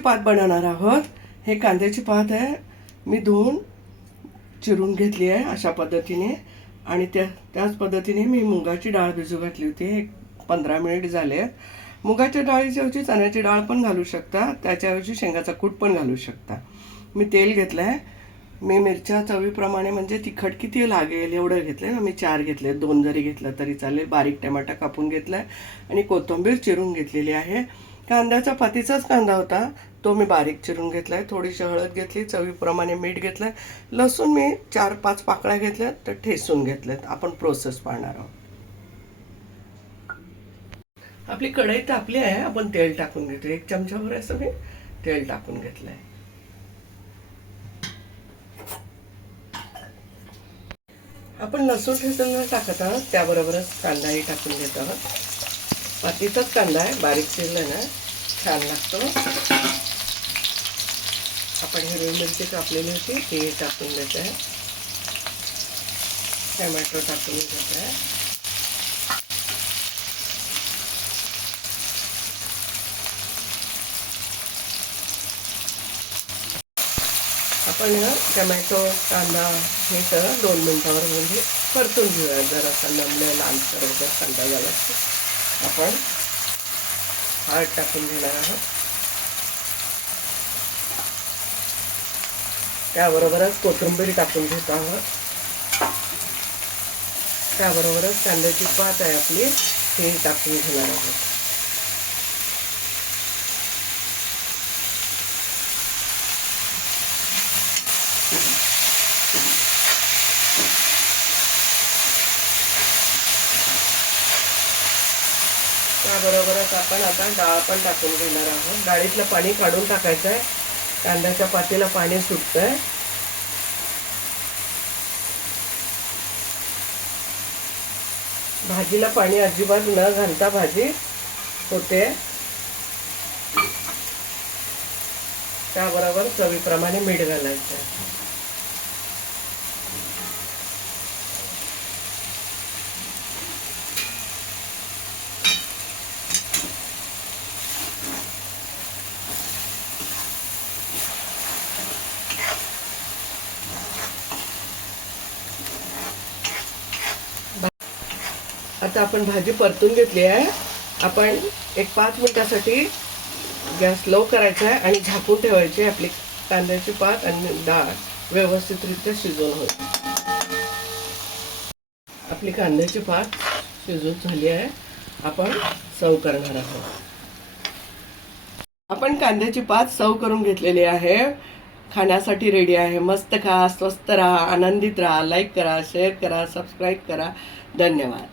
पात बनवणार आहोत। हे कांद्याची पात आहे, मी धुवून चिरून घेतली आहे अशा पद्धतीने। आणि त्याच पद्धतीने मी मुगाची डाळ भिजू घातली होती, 15 मिनिट झाले। मुगाच्या डाळीच्या ऐवजी चण्याची डाळ पण घालू शकता, त्याच्याऐवजी शेंगाचा कूट पण घालू शकता। मी तेल घेतलं आहे, मी मिरच्या चवीप्रमाणे म्हणजे तिखट किती लागेल एवढं घेतलं ना, मी 4 घेतले, 2 जरी घेतलं तरी चालेल। बारीक टमाटा कापून घेतलाय आणि कोथिंबीर चिरून घेतलेली आहे। कांद्याचा पातीचाच कांदा होता, तो मी बारीक चिरून घेतलाय। थोडीशी हळद घेतली, चवीप्रमाणे मीठ घेतलंय। लसूण मी 4-5 पाकळ्या घेतल्यात, तर ठेसून घेतल्यात। आपण प्रोसेस पाहणार आहोत। आपली कढई तापली आहे, आपण तेल टाकून घेतो। 1 चमचाभर असं मी तेल टाकून घेतलंय। आपण लसूण ठेचून टाकत आहोत, त्याबरोबरच कांदाही टाकून घेत आहोत। पातीचाच कांदा आहे, बारीक चिरला ना छान लागतो। आपण हिरवी मिरची कापलेली होती ती टाकून देत आहे। टोमॅटो टाकून घेत आहे। आपण टोमॅटो कांदा हे सगळं 2 मिनिटावर म्हणजे परतून घेऊया। जरासा नमल्या लालसर वगैरे कांदा झाला आपण हळद टाकून घेणार आहोत। त्याबरोबरच कोथिंबीर टाकून घेत आहोत। त्याबरोबरच कांद्याची पात आहे आपली, हे टाकून घेणार आहोत। त्याबरोबरच आपण आता डाळ पण टाकून घेणार आहोत। डाळीतलं पाणी काढून टाकायचं आहे, कांद्याच्या पातीला पाणी सुटतंय। भाजीला पाणी अजिबात न घालता भाजी होते। त्याबरोबर चवीप्रमाणे मीठ घालायचं। आता आपण भाजी परतून घेतली आहे। आपण एक 5 मिनिटासाठी गॅस लो करायचा आहे आणि झाकून ठेवायची। आपली कांद्याची पात आणि डाळ व्यवस्थितरित्या शिजवून होईल। आपली कांद्याची पात शिजून झाली आहे, आपण सर्व करणार आहोत। आपण कांद्याची पात सर्व करून घेतलेली आहे, खाण्यासाठी रेडी आहे। मस्त खा, स्वस्त राहा, आनंदित राहा। लाईक करा, शेअर करा, सबस्क्राईब करा। धन्यवाद।